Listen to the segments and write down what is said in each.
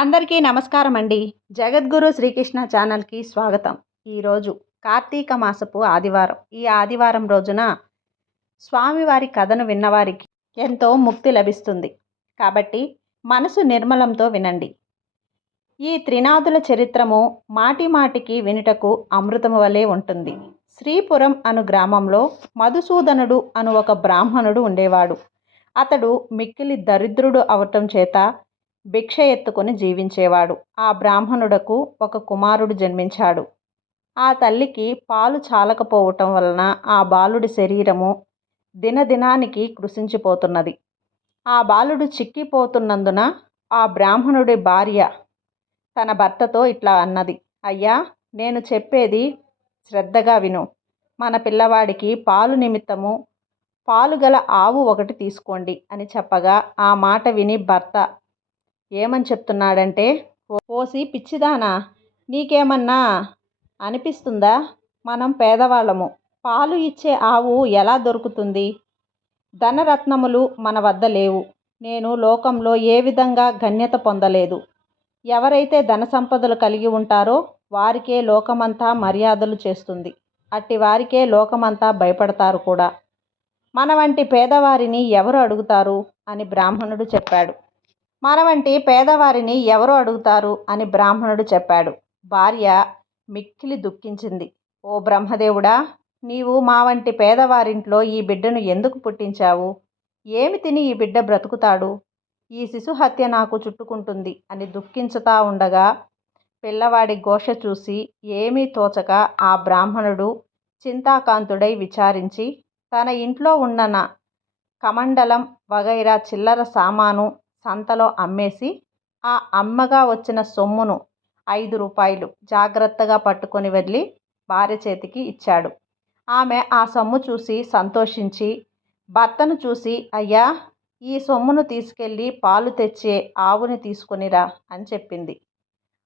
అందరికీ నమస్కారం అండి. జగద్గురు శ్రీకృష్ణ ఛానల్కి స్వాగతం. ఈరోజు కార్తీక మాసపు ఆదివారం. ఈ ఆదివారం రోజున స్వామివారి కథను విన్నవారికి ఎంతో ముక్తి లభిస్తుంది. కాబట్టి మనసు నిర్మలంతో వినండి. ఈ త్రినాథుల చరిత్రము మాటి మాటికి వినుటకు అమృతము వలె ఉంటుంది. శ్రీపురం అను గ్రామంలో మధుసూదనుడు అను ఒక బ్రాహ్మణుడు ఉండేవాడు. అతడు మిక్కిలి దరిద్రుడు అవటం చేత భిక్ష ఎత్తుకొని జీవించేవాడు. ఆ బ్రాహ్మణుడకు ఒక కుమారుడు జన్మించాడు. ఆ తల్లికి పాలు చాలకపోవటం వలన ఆ బాలుడి శరీరము దినదినానికి కృశించిపోతున్నది. ఆ బాలుడు చిక్కిపోతున్నందున ఆ బ్రాహ్మణుడి భార్య తన భర్తతో ఇట్లా అన్నది, అయ్యా, నేను చెప్పేది శ్రద్ధగా విను. మన పిల్లవాడికి పాలు నిమిత్తము పాలు గల ఆవు ఒకటి తీసుకోండి అని చెప్పగా ఆ మాట విని భర్త ఏమని చెప్తున్నాడంటే, ఓసి పిచ్చిదానా, నీకేమన్నా అనిపిస్తుందా? మనం పేదవాళ్ళము, పాలు ఇచ్చే ఆవు ఎలా దొరుకుతుంది? ధనరత్నములు మన వద్ద లేవు. నేను లోకంలో ఏ విధంగా గణ్యత పొందలేదు. ఎవరైతే ధన సంపదలు కలిగి ఉంటారో వారికే లోకమంతా మర్యాదలు చేస్తుంది. అట్టి వారికే లోకమంతా భయపడతారు కూడా. మన వంటి పేదవారిని ఎవరు అడుగుతారు అని బ్రాహ్మణుడు చెప్పాడు. భార్య మిక్కిలి దుఃఖించింది. ఓ బ్రహ్మదేవుడా, నీవు మా వంటి పేదవారింట్లో ఈ బిడ్డను ఎందుకు పుట్టించావు? ఏమి తిని ఈ బిడ్డ బ్రతుకుతాడు? ఈ శిశు హత్య నాకు చుట్టుకుంటుంది అని దుఃఖించుతా ఉండగా పిల్లవాడి ఘోష చూసి ఏమీ తోచక ఆ బ్రాహ్మణుడు చింతాకాంతుడై విచారించి తన ఇంట్లో ఉన్న కమండలం వగైరా చిల్లర సామాను సంతలో అమ్మేసి ఆ అమ్మగా వచ్చిన సొమ్మును 5 రూపాయలు జాగ్రత్తగా పట్టుకొని వెళ్ళి భార్య చేతికి ఇచ్చాడు. ఆమె ఆ సొమ్ము చూసి సంతోషించి భర్తను చూసి, అయ్యా, ఈ సొమ్మును తీసుకెళ్ళి పాలు తెచ్చే ఆవుని తీసుకొనిరా అని చెప్పింది.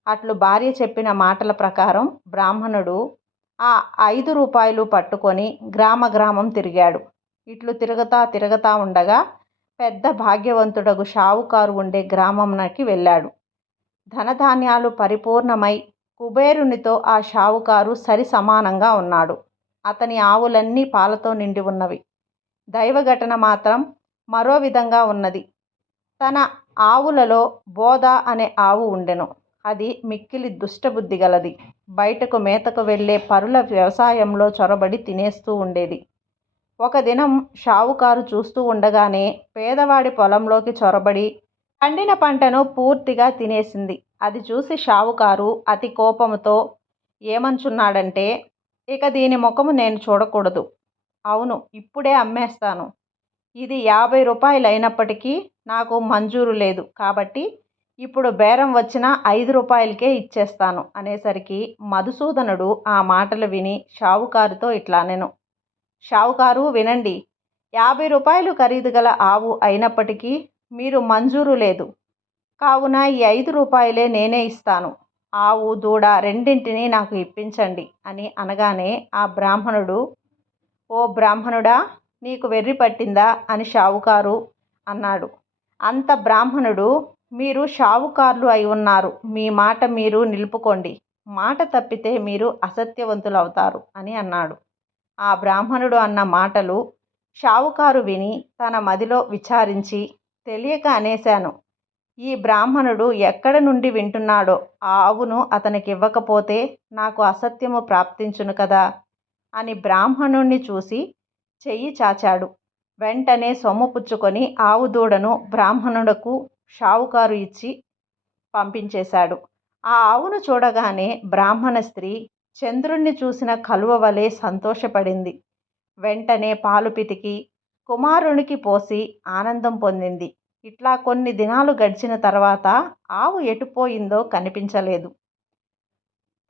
అట్లు భార్య చెప్పిన మాటల ప్రకారం బ్రాహ్మణుడు ఆ 5 రూపాయలు పట్టుకొని గ్రామం తిరిగాడు. ఇట్లు తిరగతా ఉండగా పెద్ద భాగ్యవంతుడగు షావుకారు ఉండే గ్రామంకి వెళ్ళాడు. ధనధాన్యాలు పరిపూర్ణమై కుబేరునితో ఆ షావుకారు సరి సమానంగా ఉన్నాడు. అతని ఆవులన్నీ పాలతో నిండి ఉన్నవి. దైవఘటన మాత్రం మరో విధంగా ఉన్నది. తన ఆవులలో బోధ అనే ఆవు ఉండెను. అది మిక్కిలి దుష్టబుద్ధి గలది. బయటకు మేతకు వెళ్ళే పరుల వ్యవసాయంలో చొరబడి తినేస్తూ ఉండేది. ఒక దినం షావుకారు చూస్తూ ఉండగానే పేదవాడి పొలంలోకి చొరబడి పండిన పంటను పూర్తిగా తినేసింది. అది చూసి షావుకారు అతి కోపముతో ఏమంచున్నాడంటే, ఇక దీని ముఖము నేను చూడకూడదు. అవును, ఇప్పుడే అమ్మేస్తాను. ఇది 50 రూపాయలు అయినప్పటికీ నాకు మంజూరు లేదు. కాబట్టి ఇప్పుడు బేరం వచ్చిన 5 రూపాయలకే ఇచ్చేస్తాను అనేసరికి మధుసూదనుడు ఆ మాటలు విని షావుకారుతో ఇట్లా అనెను, షావుకారు వినండి, 50 రూపాయలు ఖరీదు గల ఆవు అయినప్పటికీ మీరు మంజూరు లేదు. కావున ఈ 5 రూపాయలే నేనే ఇస్తాను. ఆవు దూడ రెండింటినీ నాకు ఇప్పించండి అని అనగానే ఆ బ్రాహ్మణుడు, ఓ బ్రాహ్మణుడా, నీకు వెర్రి పట్టిందా అని షావుకారు అన్నాడు. అంత బ్రాహ్మణుడు, మీరు షావుకార్లు అయి ఉన్నారు. మీ మాట మీరు నిలుపుకోండి. మాట తప్పితే మీరు అసత్యవంతులవుతారు అని అన్నాడు. ఆ బ్రాహ్మణుడు అన్న మాటలు షావుకారు విని తన మదిలో విచారించి, తెలియక అనేశాను. ఈ బ్రాహ్మణుడు ఎక్కడ నుండి వింటున్నాడో ఆ ఆవును అతనికి ఇవ్వకపోతే నాకు అసత్యము ప్రాప్తించును కదా అని బ్రాహ్మణుణ్ణి చూసి చెయ్యి చాచాడు. వెంటనే సొమ్ము పుచ్చుకొని ఆవు దూడను బ్రాహ్మణుడకు షావుకారు ఇచ్చి పంపించేశాడు. ఆ ఆవును చూడగానే బ్రాహ్మణ స్త్రీ చంద్రుణ్ణి చూసిన కలువ వలె సంతోషపడింది. వెంటనే పాలు పితికి కుమారునికి పోసి ఆనందం పొందింది. ఇట్లా కొన్ని దినాలు గడిచిన తర్వాత ఆవు ఎటుపోయిందో కనిపించలేదు.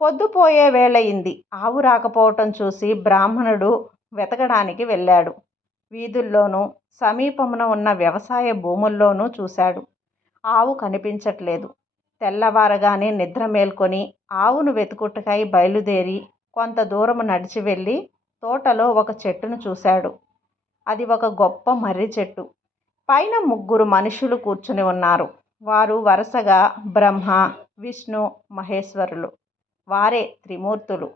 పొద్దుపోయే వేళయింది. ఆవు రాకపోవటం చూసి బ్రాహ్మణుడు వెతకడానికి వెళ్ళాడు. వీధుల్లోనూ సమీపమున ఉన్న వ్యవసాయ భూముల్లోనూ చూశాడు. ఆవు కనిపించట్లేదు. తెల్లవారగానే నిద్ర మేల్కొని ఆవును వెతుకుటకై బయలుదేరి కొంత దూరము నడిచి వెళ్ళి తోటలో ఒక చెట్టును చూశాడు. అది ఒక గొప్ప మర్రి చెట్టు. పైన 3 మనుషులు కూర్చుని ఉన్నారు. వారు వరుసగా బ్రహ్మ, విష్ణు, మహేశ్వరులు. వారే త్రిమూర్తులు.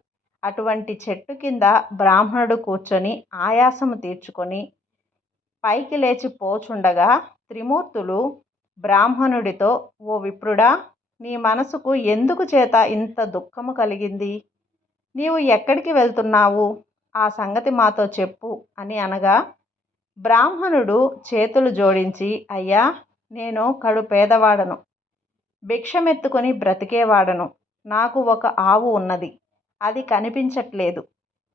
అటువంటి చెట్టు కింద బ్రాహ్మణుడు కూర్చొని ఆయాసము తీర్చుకొని పైకి లేచి పోచుండగా త్రిమూర్తులు బ్రాహ్మణుడితో, ఓ విప్రుడా, నీ మనసుకు ఎందుకు చేత ఇంత దుఃఖము కలిగింది? నీవు ఎక్కడికి వెళ్తున్నావు? ఆ సంగతి మాతో చెప్పు అని అనగా, బ్రాహ్మణుడు చేతులు జోడించి, అయ్యా, నేను కడు పేదవాడను, భిక్షమెత్తుకొని బ్రతికేవాడను. నాకు ఒక ఆవు ఉన్నది, అది కనిపించట్లేదు.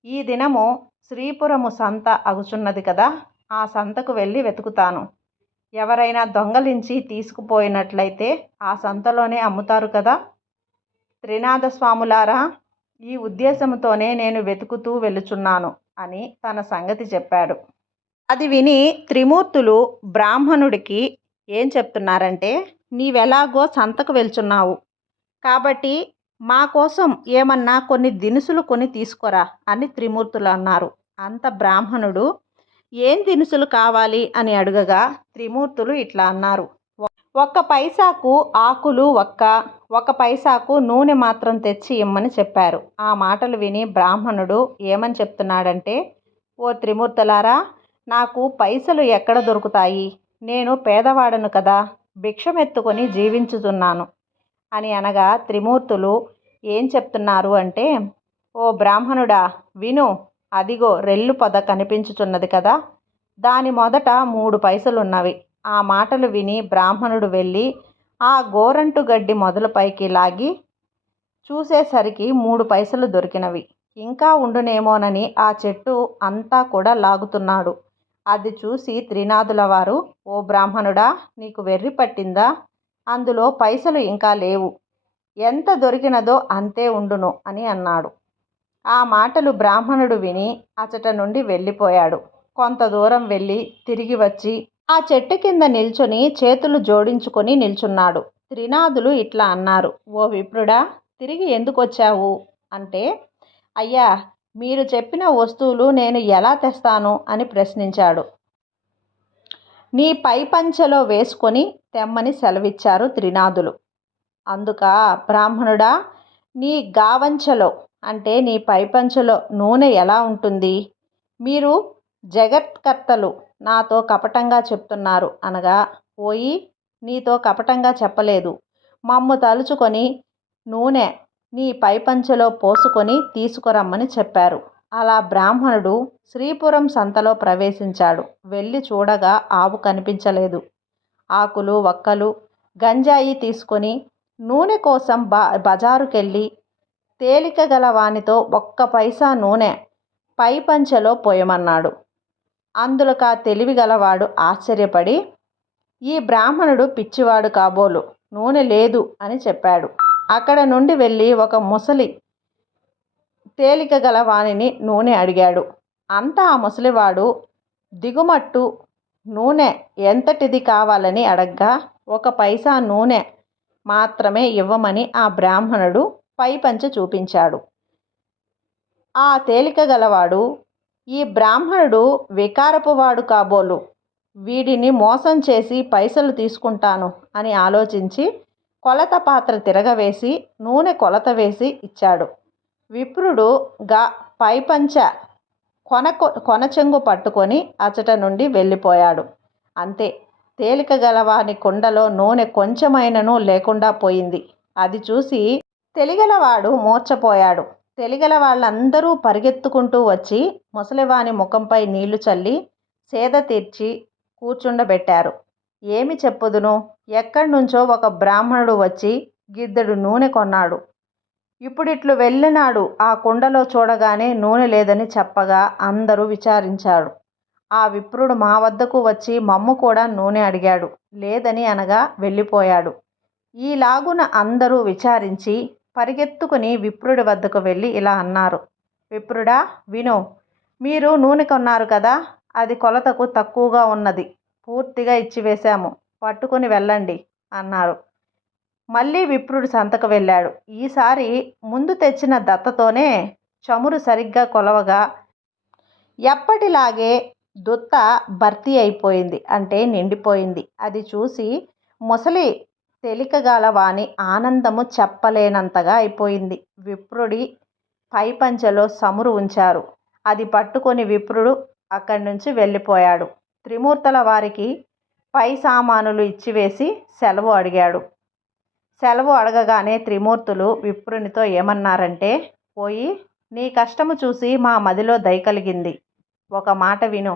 ఈ దినము శ్రీపురము సంత అగుచున్నది కదా, ఆ సంతకు వెళ్ళి వెతుకుతాను. ఎవరైనా దొంగలించి తీసుకుపోయినట్లయితే ఆ సంతలోనే అమ్ముతారు కదా. త్రినాథ స్వాములారా, ఈ ఉద్దేశంతోనే నేను వెతుకుతూ వెళుచున్నాను అని తన సంగతి చెప్పాడు. అది విని త్రిమూర్తులు బ్రాహ్మణుడికి ఏం చెప్తున్నారంటే, నీవెలాగో సంతకు వెళ్తున్నావు కాబట్టి మా కోసం ఏమన్నా కొన్ని దినుసులు కొని తీసుకురా అని త్రిమూర్తులు అన్నారు. అంత బ్రాహ్మణుడు ఏం దినుసులు కావాలి అని అడగగా త్రిమూర్తులు ఇట్లా అన్నారు, ఒక్క పైసాకు ఆకులు ఒక పైసాకు నూనె మాత్రం తెచ్చి ఇమ్మని చెప్పారు. ఆ మాటలు విని బ్రాహ్మణుడు ఏమని చెప్తున్నాడంటే, ఓ త్రిమూర్తులారా, నాకు పైసలు ఎక్కడ దొరుకుతాయి? నేను పేదవాడను కదా, భిక్షమెత్తుకొని జీవించుతున్నాను అని అనగా త్రిమూర్తులు ఏం చెప్తున్నారు అంటే, ఓ బ్రాహ్మణుడా, విను. అదిగో రెల్లు పొద కనిపించుచున్నది కదా, దాని మొదట 3 పైసలున్నవి. ఆ మాటలు విని బ్రాహ్మణుడు వెళ్ళి ఆ గోరంటు గడ్డి మొదలు పైకి లాగి చూసేసరికి 3 పైసలు దొరికినవి. ఇంకా ఉండునేమోనని ఆ చెట్టు అంతా కూడా లాగుతున్నాడు. అది చూసి త్రినాథుల వారు, ఓ బ్రాహ్మణుడా, నీకు వెర్రి పట్టిందా? అందులో పైసలు ఇంకా లేవు. ఎంత దొరికినదో అంతే ఉండును అని అన్నాడు. ఆ మాటలు బ్రాహ్మణుడు విని అచట నుండి వెళ్ళిపోయాడు. కొంత దూరం వెళ్ళి తిరిగి వచ్చి ఆ చెట్టు కింద నిల్చొని చేతులు జోడించుకొని నిల్చున్నాడు. త్రినాథులు ఇట్లా అన్నారు, ఓ విప్రుడా, తిరిగి ఎందుకు వచ్చావు అంటే, అయ్యా, మీరు చెప్పిన వస్తువులు నేను ఎలా తెస్తాను అని ప్రశ్నించాడు. నీ పై పంచెలో వేసుకొని తెమ్మని సెలవిచ్చారు త్రినాథులు. అందుక బ్రాహ్మణుడా, నీ గావంచెలో అంటే నీ పైపంచెలో నూనె ఎలా ఉంటుంది? మీరు జగత్కర్తలు నాతో కపటంగా చెప్తున్నారు అనగా, ఓయి, నీతో కపటంగా చెప్పలేదు. మమ్ము తలుచుకొని నూనె నీ పైపంచెలో పోసుకొని తీసుకురమ్మని చెప్పారు. అలా బ్రాహ్మణుడు శ్రీపురం సంతలో ప్రవేశించాడు. వెళ్ళి చూడగా ఆవు కనిపించలేదు. ఆకులు వక్కలు గంజాయి తీసుకొని నూనె కోసం బజారుకెళ్ళి తేలిక గల వానితో 1 పైసా నూనె పై పంచెలో పోయమన్నాడు. అందులోకా తెలివి గలవాడు ఆశ్చర్యపడి, ఈ బ్రాహ్మణుడు పిచ్చివాడు కాబోలు, నూనె లేదు అని చెప్పాడు. అక్కడ నుండి వెళ్ళి ఒక ముసలి తేలిక గల వానిని నూనె అడిగాడు. అంతా ఆ ముసలివాడు దిగుమట్టు నూనె ఎంతటిది కావాలని అడగ్గా 1 పైసా నూనె మాత్రమే ఇవ్వమని ఆ బ్రాహ్మణుడు పైపంచె చూపించాడు. ఆ తేలిక గలవాడు, ఈ బ్రాహ్మణుడు వికారపువాడు కాబోలు, వీడిని మోసం చేసి పైసలు తీసుకుంటాను అని ఆలోచించి కొలత పాత్ర తిరగవేసి నూనె కొలత వేసి ఇచ్చాడు. విప్రుడు పైపంచె కొనచెంగు పట్టుకొని అచట నుండి వెళ్ళిపోయాడు. అంతే, తేలిక గలవాని కుండలో నూనె కొంచెమైనను లేకుండా పోయింది. అది చూసి తెలిగలవాడు మూర్ఛపోయాడు. తెలిగల వాళ్ళందరూ పరిగెత్తుకుంటూ వచ్చి ముసలివాని ముఖంపై నీళ్లు చల్లి సేద తీర్చి కూర్చుండబెట్టారు. ఏమి చెప్పుదును? ఎక్కడి నుంచో ఒక బ్రాహ్మణుడు వచ్చి గిద్దెడు నూనె కొన్నాడు. ఇప్పుడిట్లు వెళ్ళినాడు. ఆ కుండలో చూడగానే నూనె లేదని చెప్పగా అందరూ విచారించాడు. ఆ విప్రుడు మా వద్దకు వచ్చి మమ్ము కూడా నూనె అడిగాడు. లేదని అనగా వెళ్ళిపోయాడు. ఈలాగున అందరూ విచారించి పరిగెత్తుకుని విప్రుడి వద్దకు వెళ్ళి ఇలా అన్నారు, విప్రుడా, విను. మీరు నూనె కొన్నారు కదా, అది కొలతకు తక్కువగా ఉన్నది. పూర్తిగా ఇచ్చివేశాము, పట్టుకుని వెళ్ళండి అన్నారు. మళ్ళీ విప్రుడు సంతకు వెళ్ళాడు. ఈసారి ముందు తెచ్చిన దత్తతోనే చమురు సరిగ్గా కొలవగా ఎప్పటిలాగే దుత్త భర్తీ అయిపోయింది, అంటే నిండిపోయింది. అది చూసి ముసలి తెలికగల వాని ఆనందము చెప్పలేనంతగా అయిపోయింది. విప్రుడి పైపంచెలో సమురు ఉంచారు. అది పట్టుకొని విప్రుడు అక్కడి నుంచి వెళ్ళిపోయాడు. త్రిమూర్తుల వారికి పై సామానులు ఇచ్చివేసి సెలవు అడిగాడు. సెలవు అడగగానే త్రిమూర్తులు విప్రునితో ఏమన్నారంటే, పోయి నీ కష్టము చూసి మా మదిలో దయ కలిగింది. ఒక మాట విను.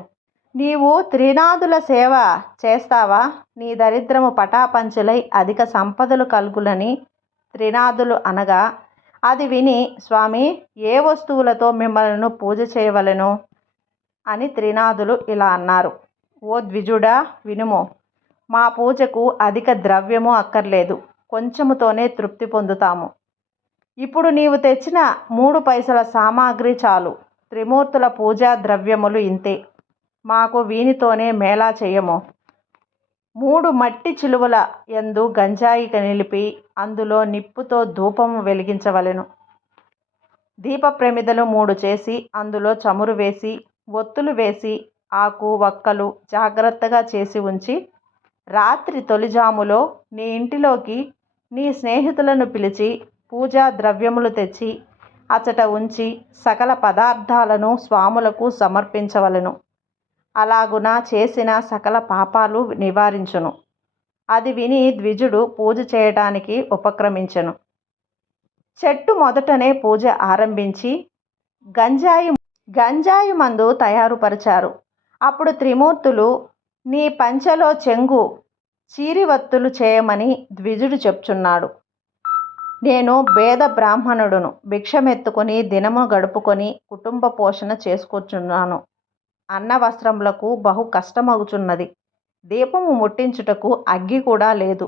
నీవు త్రినాదుల సేవ చేస్తావా? నీ దరిద్రము పటాపంచలై అధిక సంపదలు కలుగులని త్రినాదులు అనగా, అది విని స్వామి ఏ వస్తువులతో మిమ్మల్ని పూజ చేయవలెను అని త్రినాదులు ఇలా అన్నారు. ఓ ద్విజుడా వినుము. మా పూజకు అధిక ద్రవ్యము అక్కర్లేదు, కొంచెముతోనే తృప్తి పొందుతాము. ఇప్పుడు నీవు తెచ్చిన 3 పైసల సామాగ్రి చాలు. త్రిమూర్తుల పూజా ద్రవ్యములు ఇంతే. మాకు వీనితోనే మేళా చెయ్యము. 3 మట్టి చిలువల యందు గంజాయి నిలిపి అందులో నిప్పుతో ధూపము వెలిగించవలెను. దీప ప్రమిదలు 3 చేసి అందులో చమురు వేసి ఒత్తులు వేసి ఆకు వక్కలు జాగ్రత్తగా చేసి ఉంచి, రాత్రి తొలిజాములో నీ ఇంటిలోకి నీ స్నేహితులను పిలిచి పూజా ద్రవ్యములు తెచ్చి అచట ఉంచి సకల పదార్థాలను స్వాములకు సమర్పించవలెను. అలాగున చేసిన సకల పాపాలు నివారించును. అది విని ద్విజుడు పూజ చేయటానికి ఉపక్రమించెను. చెట్టు మొదటనే పూజ ఆరంభించి గంజాయి మందు తయారుపరిచారు. అప్పుడు త్రిమూర్తులు నీ పంచెలో చెంగు చీరివత్తులు చేయమని ద్విజుడు చెప్చున్నాడు. నేను పేద బ్రాహ్మణుడును, భిక్షమెత్తుకొని దినము గడుపుకొని కుటుంబ పోషణ చేసుకొచ్చున్నాను. అన్న వస్త్రములకు బహు కష్టమగుచున్నది. దీపము ముట్టించుటకు అగ్గి కూడా లేదు.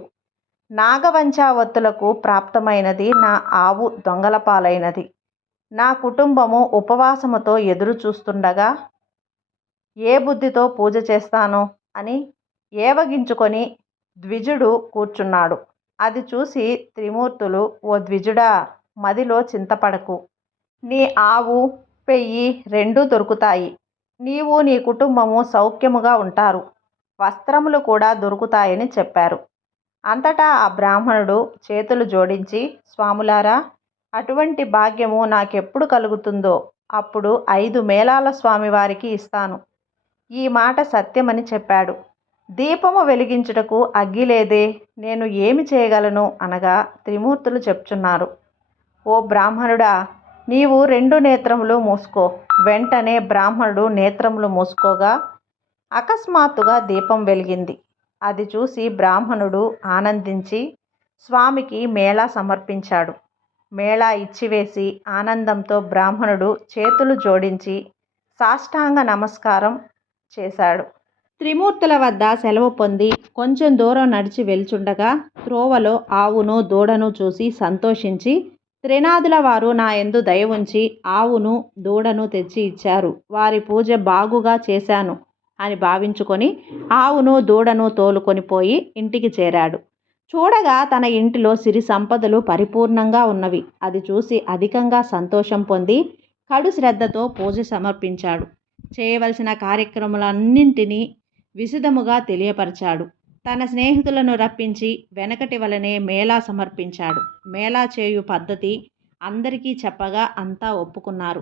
నాగవంచావత్తులకు ప్రాప్తమైనది నా ఆవు దొంగల పాలైనది. నా కుటుంబము ఉపవాసముతో ఎదురు చూస్తుండగా ఏ బుద్ధితో పూజ చేస్తాను అని ఏవగించుకొని ద్విజుడు కూర్చున్నాడు. అది చూసి త్రిమూర్తులు, ఓ ద్విజుడా మదిలో చింతపడకు. నీ ఆవు పెయ్యి 2 దొరుకుతాయి. నీవు నీ కుటుంబము సౌఖ్యముగా ఉంటారు. వస్త్రములు కూడా దొరుకుతాయని చెప్పారు. అంతటా ఆ బ్రాహ్మణుడు చేతులు జోడించి, స్వాములారా, అటువంటి భాగ్యము నాకెప్పుడు కలుగుతుందో అప్పుడు 5 మేళాల స్వామివారికి ఇస్తాను. ఈ మాట సత్యమని చెప్పాడు. దీపము వెలిగించుటకు అగ్గి లేదే, నేను ఏమి చేయగలను అనగా త్రిమూర్తులు చెప్చున్నారు. ఓ బ్రాహ్మణుడా, నీవు 2 నేత్రములు మూసుకో. వెంటనే బ్రాహ్మణుడు నేత్రములు మూసుకోగా అకస్మాత్తుగా దీపం వెలిగింది. అది చూసి బ్రాహ్మణుడు ఆనందించి స్వామికి మేళా సమర్పించాడు. మేళా ఇచ్చివేసి ఆనందంతో బ్రాహ్మణుడు చేతులు జోడించి సాష్టాంగ నమస్కారం చేశాడు. త్రిమూర్తుల వద్ద సెలవు పొంది కొంచెం దూరం నడిచి వెళ్చుండగా త్రోవలో ఆవును దూడను చూసి సంతోషించి, త్రినాదుల వారు నా యందు దయ ఉంచి ఆవును దూడను తెచ్చి ఇచ్చారు. వారి పూజ బాగుగా చేశాను అని భావించుకొని ఆవును దూడను తోలుకొని పోయి ఇంటికి చేరాడు. చూడగా తన ఇంటిలో సిరి సంపదలు పరిపూర్ణంగా ఉన్నవి. అది చూసి అధికంగా సంతోషం పొంది కడు శ్రద్ధతో పూజ సమర్పించాడు. చేయవలసిన కార్యక్రమాలన్నింటినీ విశదముగా తెలియపరిచాడు. తన స్నేహితులను రప్పించి వెనకటి వలనే మేళా సమర్పించాడు. మేళా చేయు పద్ధతి అందరికీ చెప్పగా అంతా ఒప్పుకున్నారు.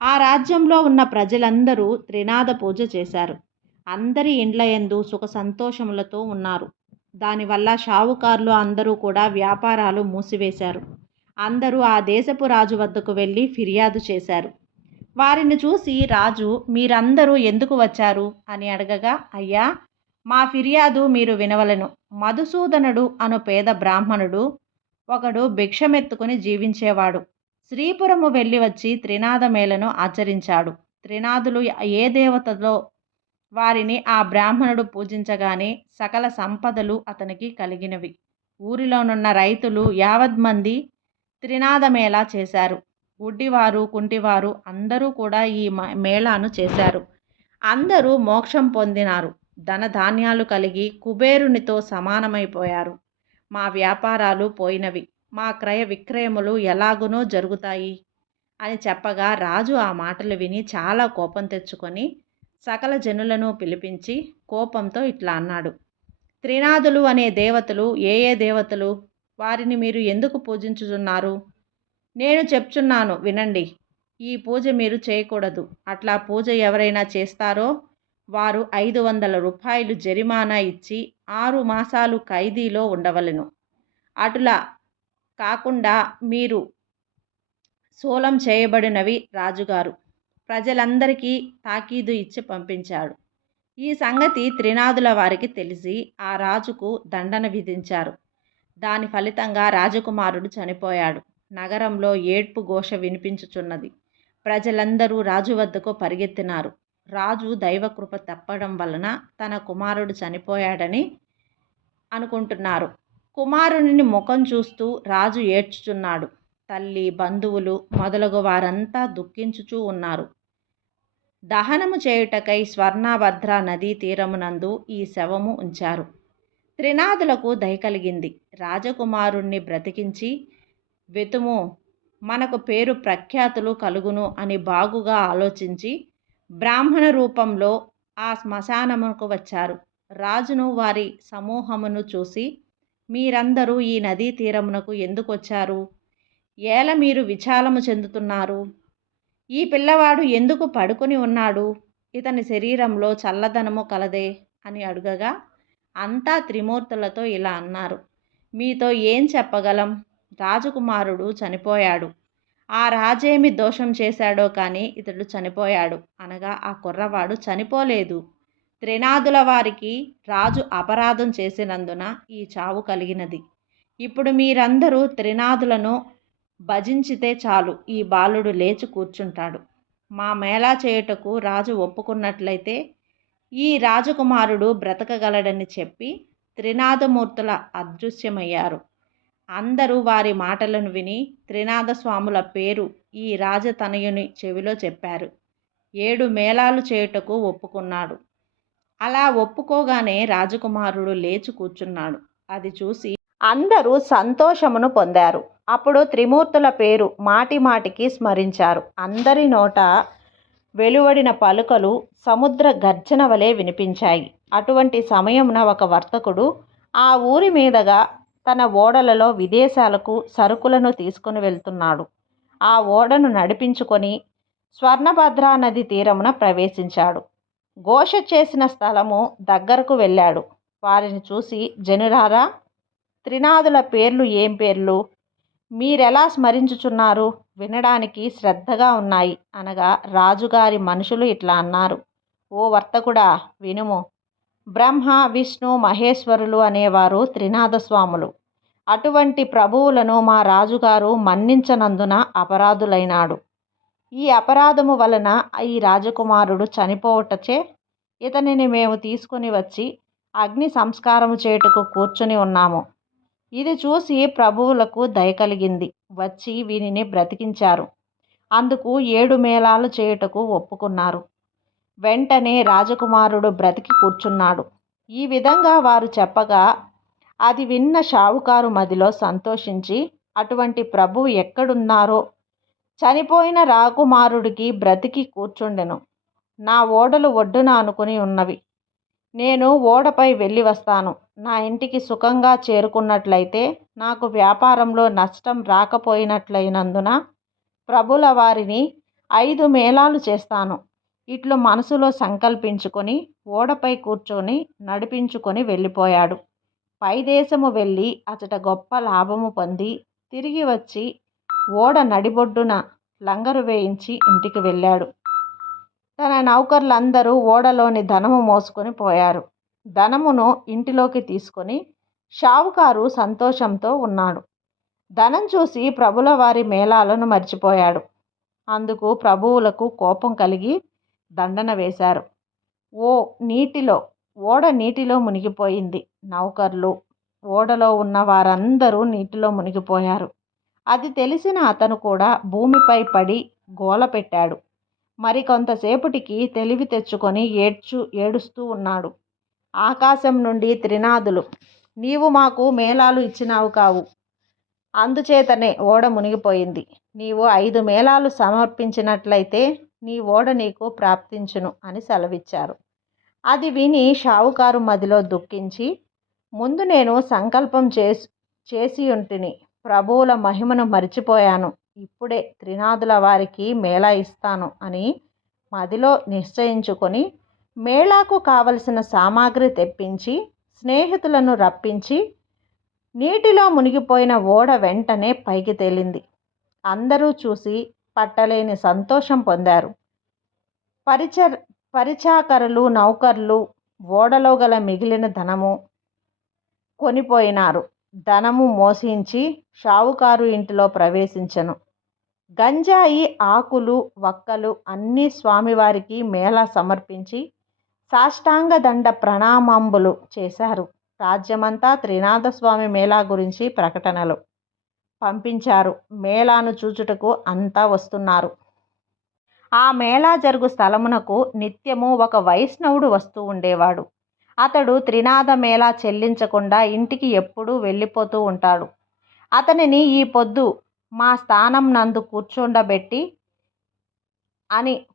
ఆ రాజ్యంలో ఉన్న ప్రజలందరూ త్రినాద పూజ చేశారు. అందరి ఇండ్ల యందు సుఖ సంతోషములతో ఉన్నారు. దానివల్ల షావుకారులు అందరూ కూడా వ్యాపారాలు మూసివేశారు. అందరూ ఆ దేశపు రాజు వద్దకు వెళ్ళి ఫిర్యాదు చేశారు. వారిని చూసి రాజు, మీరందరూ ఎందుకు వచ్చారు అని అడగగా, అయ్యా, మా ఫిర్యాదు మీరు వినవలెను. మధుసూదనుడు అను పేద బ్రాహ్మణుడు ఒకడు భిక్షమెత్తుకుని జీవించేవాడు. శ్రీపురము వెళ్ళి వచ్చి త్రినాద మేళను ఆచరించాడు. త్రినాదులు ఏ దేవతలో వారిని ఆ బ్రాహ్మణుడు పూజించగానే సకల సంపదలు అతనికి కలిగినవి. ఊరిలోనున్న రైతులు యావద్మంది త్రినాదమేళా చేశారు. గుడ్డివారు, కుంటివారు అందరూ కూడా ఈ మేళాను చేశారు. అందరూ మోక్షం పొందినారు. ధనధాన్యాలు కలిగి కుబేరునితో సమానమైపోయారు. మా వ్యాపారాలు పోయినవి. మా క్రయ విక్రయములు ఎలాగునో జరుగుతాయి అని చెప్పగా రాజు ఆ మాటలు విని చాలా కోపం తెచ్చుకొని సకల జనులను పిలిపించి కోపంతో ఇట్లా అన్నాడు. త్రినాదులు అనే దేవతలు ఏ ఏ దేవతలు? వారిని మీరు ఎందుకు పూజించుచున్నారు? నేను చెప్చున్నాను వినండి. ఈ పూజ మీరు చేయకూడదు. అట్లా పూజ ఎవరైనా చేస్తారో వారు 500 రూపాయలు జరిమానా ఇచ్చి 6 మాసాలు ఖైదీలో ఉండవలెను. అటులా కాకుండా మీరు శూలం చేయబడినవి రాజుగారు ప్రజలందరికీ తాకీదు ఇచ్చి పంపించాడు. ఈ సంగతి త్రినాదుల వారికి తెలిసి ఆ రాజుకు దండన విధించారు. దాని ఫలితంగా రాజకుమారుడు చనిపోయాడు. నగరంలో ఏడ్పు ఘోష వినిపించుచున్నది. ప్రజలందరూ రాజు వద్దకు పరిగెత్తినారు. రాజు దైవకృప తప్పడం వలన తన కుమారుడు చనిపోయాడని అనుకుంటున్నారు. కుమారుని ముఖం చూస్తూ రాజు ఏడ్చుచున్నాడు. తల్లి, బంధువులు మొదలగు వారంతా దుఃఖించుచూ ఉన్నారు. దహనము చేయుటకై స్వర్ణభద్ర నదీ తీరమునందు ఈ శవము ఉంచారు. త్రినాదులకు దయ కలిగింది. రాజకుమారుణ్ణి బ్రతికించి వెతుము, మనకు పేరు ప్రఖ్యాతులు కలుగును అని బాగుగా ఆలోచించి బ్రాహ్మణ రూపంలో ఆ శ్మశానమునకు వచ్చారు. రాజును వారి సమూహమును చూసి, మీరందరూ ఈ నదీ తీరమునకు ఎందుకు వచ్చారు? ఏల మీరు విచాలము చెందుతున్నారు? ఈ పిల్లవాడు ఎందుకు పడుకొని ఉన్నాడు? ఇతని శరీరంలో చల్లదనము కలదే అని అడుగగా అంతా త్రిమూర్తులతో ఇలా అన్నారు. మీతో ఏం చెప్పగలం? రాజకుమారుడు చనిపోయాడు. ఆ రాజేమి దోషం చేశాడో కానీ ఇతడు చనిపోయాడు అనగా ఆ కుర్రవాడు చనిపోలేదు. త్రినాదుల వారికి రాజు అపరాధం చేసినందున ఈ చావు కలిగినది. ఇప్పుడు మీరందరూ త్రినాదులను భజించితే చాలు, ఈ బాలుడు లేచి కూర్చుంటాడు. మా మేళా చేయుటకు రాజు ఒప్పుకున్నట్లయితే ఈ రాజకుమారుడు బ్రతకగలడని చెప్పి త్రినాదమూర్తుల అదృశ్యమయ్యారు. అందరూ వారి మాటలను విని త్రినాదస్వాముల పేరు ఈ రాజతనయుని చెవిలో చెప్పారు. 7 మేళాలు చేయుటకు ఒప్పుకున్నాడు. అలా ఒప్పుకోగానే రాజకుమారుడు లేచి కూర్చున్నాడు. అది చూసి అందరూ సంతోషమును పొందారు. అప్పుడు త్రిమూర్తుల పేరు మాటి మాటికి స్మరించారు. అందరి నోట వెలువడిన పలుకలు సముద్ర గర్జన వలె వినిపించాయి. అటువంటి సమయమున ఒక వర్తకుడు ఆ ఊరి మీదుగా తన ఓడలలో విదేశాలకు సరుకులను తీసుకుని వెళ్తున్నాడు. ఆ ఓడను నడిపించుకొని స్వర్ణభద్రా నది తీరమున ప్రవేశించాడు. ఘోష చేసిన స్థలము దగ్గరకు వెళ్ళాడు. వారిని చూసి, జనులారా, త్రినాదుల పేర్లు ఏం పేర్లు? మీరెలా స్మరించుచున్నారు? వినడానికి శ్రద్ధగా ఉన్నాయి అనగా రాజుగారి మనుషులు ఇట్లా అన్నారు. ఓ వర్తకుడా, వినుము. బ్రహ్మ, విష్ణు, మహేశ్వరులు అనేవారు త్రినాదస్వాములు. అటువంటి ప్రభువులను మా రాజుగారు మన్నించనందున అపరాధులైనాడు. ఈ అపరాధము వలన ఈ రాజకుమారుడు చనిపోవటచే ఇతనిని మేము తీసుకుని వచ్చి అగ్ని సంస్కారము చేయుటకు కూర్చుని ఉన్నాము. ఇది చూసి ప్రభువులకు దయ కలిగింది. వచ్చి వీనిని బ్రతికించారు. అందుకు 7 మేళాలు చేయుటకు ఒప్పుకున్నారు. వెంటనే రాజకుమారుడు బ్రతికి కూర్చున్నాడు. ఈ విధంగా వారు చెప్పగా అది విన్న షావుకారు మదిలో సంతోషించి, అటువంటి ప్రభువు ఎక్కడున్నారో చనిపోయిన రాకుమారుడికి బ్రతికి కూర్చుండెను. నా ఓడలు ఒడ్డున ఆనుకుని ఉన్నవి. నేను ఓడపై వెళ్ళి వస్తాను. నా ఇంటికి సుఖంగా చేరుకున్నట్లయితే నాకు వ్యాపారంలో నష్టం రాకపోయినట్లయినందున ప్రభుల వారిని 5 మేళాలు చేస్తాను. ఇట్లు మనసులో సంకల్పించుకొని ఓడపై కూర్చొని నడిపించుకొని వెళ్ళిపోయాడు. పైదేశము వెళ్ళి అచట గొప్ప లాభము పొంది తిరిగి వచ్చి ఓడ నడిబొడ్డున లంగరు వేయించి ఇంటికి వెళ్ళాడు. తన నౌకర్లందరూ ఓడలోని ధనము మోసుకొని పోయారు. ధనమును ఇంటిలోకి తీసుకొని షావుకారు సంతోషంతో ఉన్నాడు. ధనం చూసి ప్రభుల వారి మేళాలను మర్చిపోయాడు. అందుకు ప్రభువులకు కోపం కలిగి దండన వేశారు. ఓడ నీటిలో మునిగిపోయింది. నౌకర్లు, ఓడలో ఉన్న వారందరూ నీటిలో మునిగిపోయారు. అది తెలిసిన అతను కూడా భూమిపై పడి గోల పెట్టాడు. మరికొంతసేపటికి తెలివి తెచ్చుకొని ఏడుస్తూ ఉన్నాడు. ఆకాశం నుండి త్రినాదులు, నీవు మాకు మేళాలు ఇచ్చినావు కావు, అందుచేతనే ఓడ మునిగిపోయింది. నీవు 5 మేళాలు సమర్పించినట్లయితే నీ ఓడ నీకు ప్రాప్తించును అని సెలవిచ్చారు. అది విని షావుకారు మదిలో దుఃఖించి ముందు నేను సంకల్పం చేసి ఉంటిని. ప్రభువుల మహిమను మరిచిపోయాను. ఇప్పుడే త్రినాదుల వారికి మేళా ఇస్తాను అని మదిలో నిశ్చయించుకొని మేళాకు కావలసిన సామాగ్రి తెప్పించి స్నేహితులను రప్పించి నీటిలో మునిగిపోయిన ఓడ వెంటనే పైకి తేలింది. అందరూ చూసి పట్టలేని సంతోషం పొందారు. పరిచాకరులు, నౌకర్లు ఓడలో గల మిగిలిన ధనము కొనిపోయినారు. ధనము మోసించి షావుకారు ఇంటిలో ప్రవేశించెను. గంజాయి, ఆకులు, వక్కలు అన్నీ స్వామివారికి మేళా సమర్పించి సాష్టాంగ దండ ప్రణామాంబులు చేశారు. రాజ్యమంతా త్రినాథస్వామి మేళా గురించి ప్రకటనలు పంపించారు. మేళాను చూచుటకు అంతా వస్తున్నారు. ఆ మేళా జరుగు స్థలమునకు నిత్యము ఒక వైష్ణవుడు వస్తూ ఉండేవాడు. అతడు త్రినాథ మేళా చెల్లించకుండా ఇంటికి ఎప్పుడూ వెళ్ళిపోతూ ఉంటాడు. అతనిని ఈ పొద్దు మా స్థానం నందు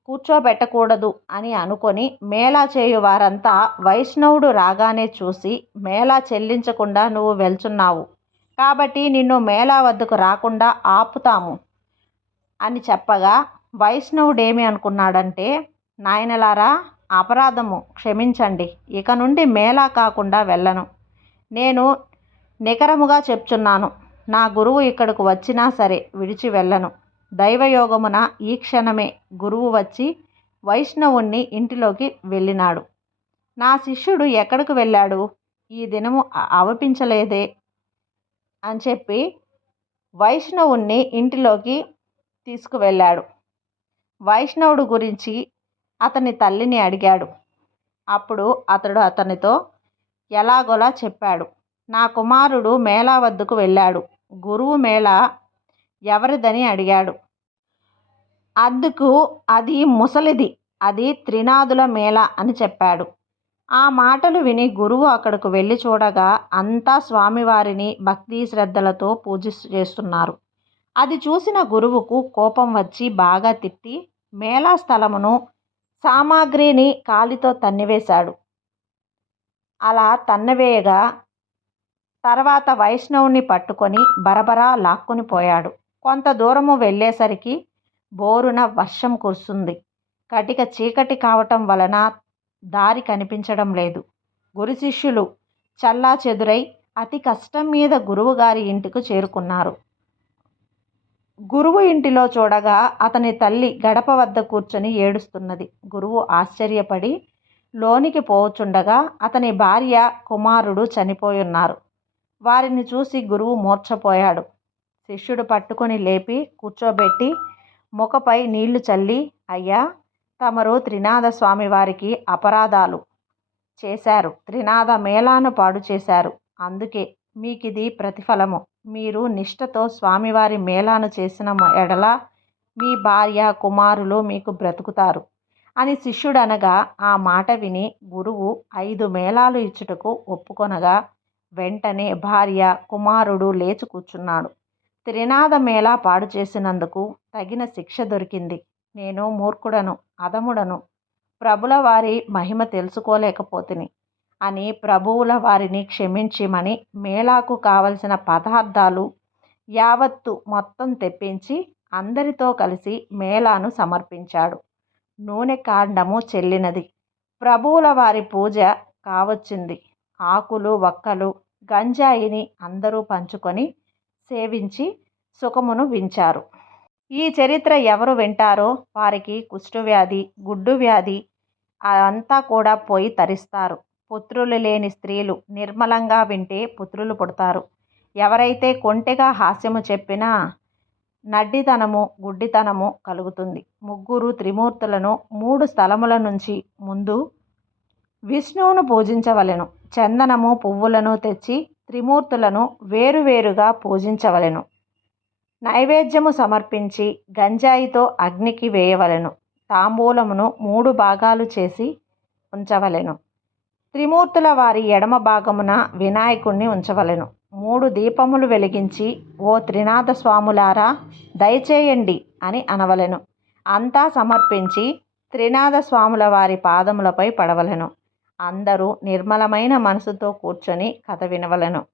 కూర్చోబెట్టకూడదు అని అనుకొని మేళా చేయు వారంతా వైష్ణవుడు రాగానే చూసి, మేళా చెల్లించకుండా నువ్వు వెళ్తున్నావు కాబట్టి నిన్ను మేళా వద్దకు రాకుండా ఆపుతాము అని చెప్పగా, వైష్ణవుడేమి అనుకున్నాడంటే, నాయనలారా, అపరాధము క్షమించండి, ఇక నుండి మేళా కాకుండా వెళ్ళను. నేను నికరముగా చెప్తున్నాను, నా గురువు ఇక్కడకు వచ్చినా సరే విడిచి వెళ్ళను. దైవయోగమున ఈ క్షణమే గురువు వచ్చి వైష్ణవుణ్ణి ఇంటిలోకి వెళ్ళినాడు. నా శిష్యుడు ఎక్కడికి వెళ్ళాడు? ఈ దినము అవపించలేదే అని చెప్పి వైష్ణవుణ్ణి ఇంటిలోకి తీసుకువెళ్ళాడు. వైష్ణవుడు గురించి అతని తల్లిని అడిగాడు. అప్పుడు అతడు అతనితో ఎలాగోలా చెప్పాడు. నా కుమారుడు మేళా వద్దకు వెళ్ళాడు. గురువు మేళా ఎవరిదని అడిగాడు. అందుకు అది ముసలిది, అది త్రినాదుల మేళా అని చెప్పాడు. ఆ మాటలు విని గురువు అక్కడకు వెళ్ళి చూడగా అంతా స్వామివారిని భక్తి శ్రద్ధలతో పూజ చేస్తున్నారు. అది చూసిన గురువుకు కోపం వచ్చి బాగా తిట్టి మేళా స్థలమును, సామాగ్రిని కాలితో తన్నివేశాడు. అలా తన్నివేయగా తర్వాత వైష్ణవుని పట్టుకొని బరబరా లాక్కొని పోయాడు. కొంత దూరము వెళ్ళేసరికి బోరున వర్షం కురుస్తుంది. కటిక చీకటి కావటం వలన దారి కనిపించడం లేదు. గురు శిష్యులు చల్లా చెదురై అతి కష్టం మీద గురువుగారి ఇంటికి చేరుకున్నారు. గురువు ఇంటిలో చూడగా అతని తల్లి గడప వద్ద కూర్చొని ఏడుస్తున్నది. గురువు ఆశ్చర్యపడి లోనికి పోచుండగా అతని భార్య, కుమారుడు చనిపోయున్నారు. వారిని చూసి గురువు మూర్ఛపోయాడు. శిష్యుడు పట్టుకొని లేపి కూర్చోబెట్టి ముఖపై నీళ్లు చల్లి, అయ్యా, తమరు త్రినాథ స్వామి వారికి అపరాధాలు చేశారు. త్రినాథ మేళాను పాడు చేశారు. అందుకే మీకిది ప్రతిఫలము. మీరు నిష్ఠతో స్వామివారి మేళాను చేసిన ఎడల మీ భార్య, కుమారులు మీకు బ్రతుకుతారు అని శిష్యుడనగా, ఆ మాట విని గురువు 5 మేళాలు ఇచ్చుటకు ఒప్పుకొనగా వెంటనే భార్య, కుమారుడు లేచి కూర్చున్నాడు. త్రినాథ మేళా పాడు చేసినందుకు తగిన శిక్ష దొరికింది. నేను మూర్ఖుడను, అధముడను, ప్రభుల వారి మహిమ తెలుసుకోలేకపోతిని అని ప్రభువుల వారిని క్షమించిమని మేళాకు కావలసిన పదార్థాలు యావత్తు మొత్తం తెప్పించి అందరితో కలిసి మేళాను సమర్పించాడు. నూనె కాండము చెల్లినది. ప్రభువుల వారి పూజ కావచ్చింది. ఆకులు, వక్కలు, గంజాయిని అందరూ పంచుకొని సేవించి సుఖమును వించారు. ఈ చరిత్ర ఎవరు వింటారో వారికి కుష్ఠవ్యాధి, గుడ్డు వ్యాధి అంతా కూడా పోయి తరిస్తారు. పుత్రులు లేని స్త్రీలు నిర్మలంగా వింటే పుత్రులు పుడతారు. ఎవరైతే కొంటెగా హాస్యము చెప్పినా నడ్డితనము, గుడ్డితనము కలుగుతుంది. 3 త్రిమూర్తులను 3 స్థలముల నుంచి ముందు విష్ణువును పూజించవలెను. చందనము, పువ్వులను తెచ్చి త్రిమూర్తులను వేరువేరుగా పూజించవలెను. నైవేద్యము సమర్పించి గంజాయితో అగ్నికి వేయవలెను. తాంబూలమును 3 భాగాలు చేసి ఉంచవలెను. త్రిమూర్తుల వారి ఎడమ భాగమున వినాయకుణ్ణి ఉంచవలెను. 3 దీపములు వెలిగించి, ఓ త్రినాథ స్వాములారా దయచేయండి అని అనవలెను. అంతా సమర్పించి త్రినాథ స్వాముల వారి పాదములపై పడవలెను. అందరూ నిర్మలమైన మనసుతో కూర్చొని కథ వినవలెను.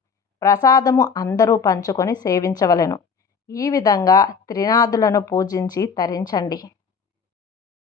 ప్రసాదము అందరూ పంచుకొని సేవించవలెను. ఈ విధంగా త్రినాథులను పూజించి తరించండి.